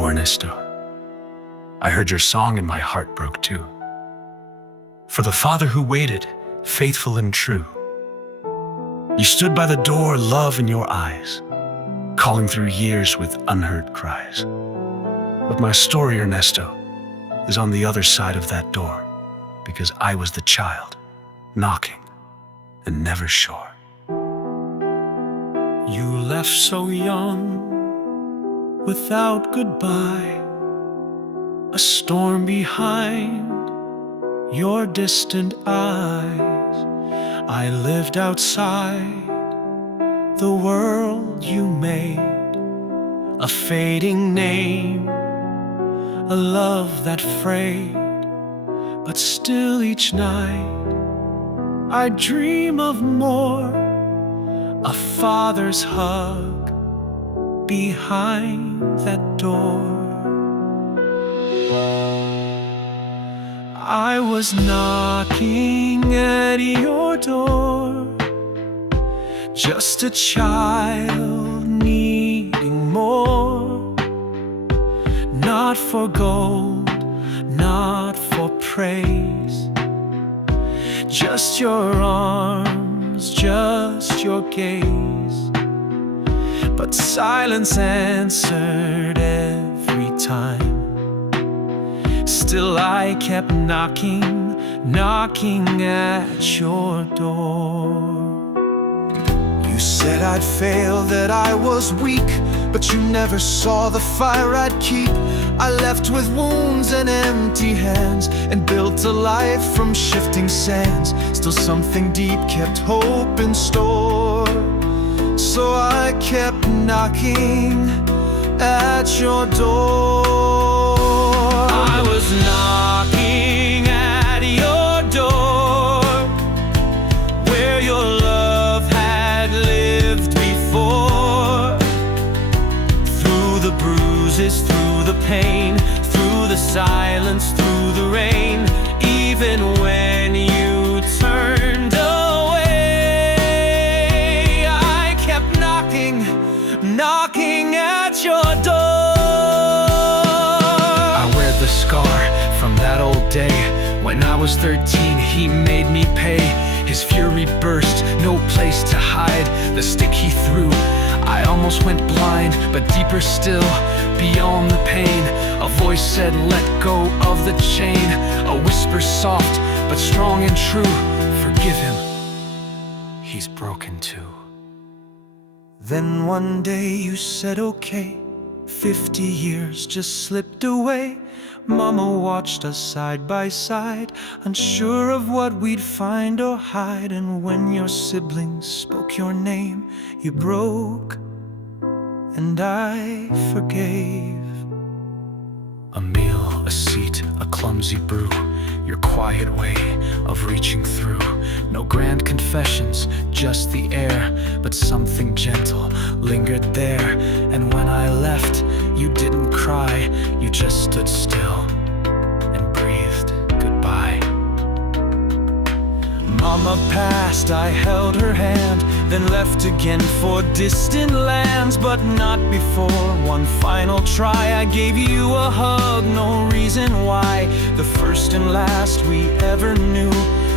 Oh, Ernesto, I heard your song and my heart broke too. For the father who waited, faithful and true. You stood by the door, love in your eyes, calling through years with unheard cries. But my story, Ernesto, is on the other side of that door, because I was the child, knocking and never sure. You left so young, without goodbye, a storm behind your distant eyes. I lived outside the world you made, a fading name, a love that frayed. But still each night I dream of more, a father's hug behind that door. I was knocking at your door, just a child needing more. Not for gold, not for praise, just your arms, just your gaze. But silence answered every time. Still I kept knocking, knocking at your door. You said I'd fail, that I was weak, but you never saw the fire I'd keep. I left with wounds and empty hands, and built a life from shifting sands. Still something deep kept hope in store, so I kept knocking at your door. I was knocking at your door, where your love had lived before. Through the bruises, through the pain, through the silence, through the rain, even when you turned away, I kept knocking, knocking at your door. From that old day, when I was 13, he made me pay. His fury burst, no place to hide. The stick he threw, I almost went blind. But deeper still, beyond the pain, a voice said, let go of the chain. A whisper soft, but strong and true, forgive him, he's broken too. Then one day you said okay, 50 years just slipped away. Mama watched us side by side, unsure of what we'd find or hide. And when your siblings spoke your name, you broke, and I forgave. A meal, a seat, a clumsy brew, your quiet way of reaching through. No grand confessions, just the air, but something gentle lingered there. And when I left, you didn't cry, you just stood still and breathed goodbye. Mama passed, I held her hand, then left again for distant lands. But not before one final try, I gave you a hug, no reason why. The first and last we ever knew,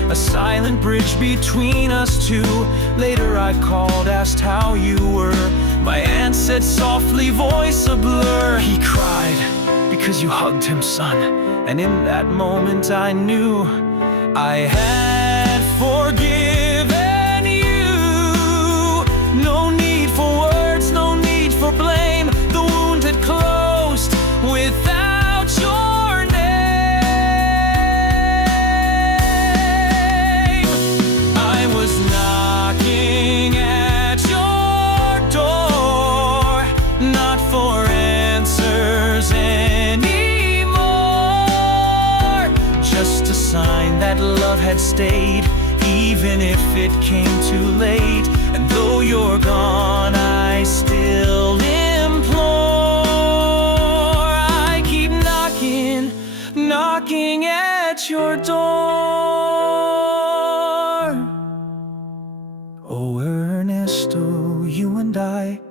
a silent bridge between us two. Later I called, asked how you were. My aunt said softly, voice a blur. He cried because you hugged him, son. And in that moment I knew I had forgiven you. No need for words, no need for blame. The wound had closed without your name. I was knocking at your door, not for answers anymore, just a sign that love had stayed, even if it came too late. And though you're gone, I still implore. I keep knocking, knocking at your door. Oh, Ernesto, you and I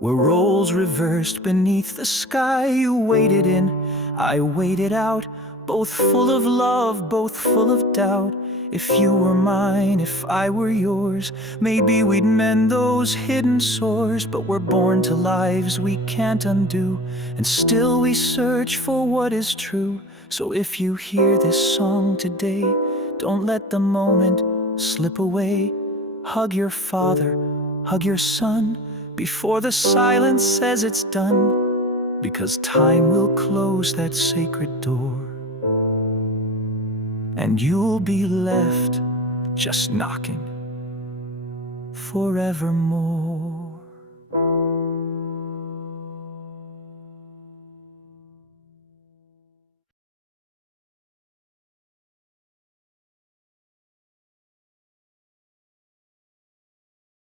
were roles reversed beneath the sky. You waited in, I waited out, both full of love, both full of doubt. If you were mine, if I were yours, maybe we'd mend those hidden sores. But we're born to lives we can't undo, and still we search for what is true. So if you hear this song today, don't let the moment slip away. Hug your father, hug your son, before the silence says it's done, because time will close that sacred door, and you'll be left just knocking forevermore.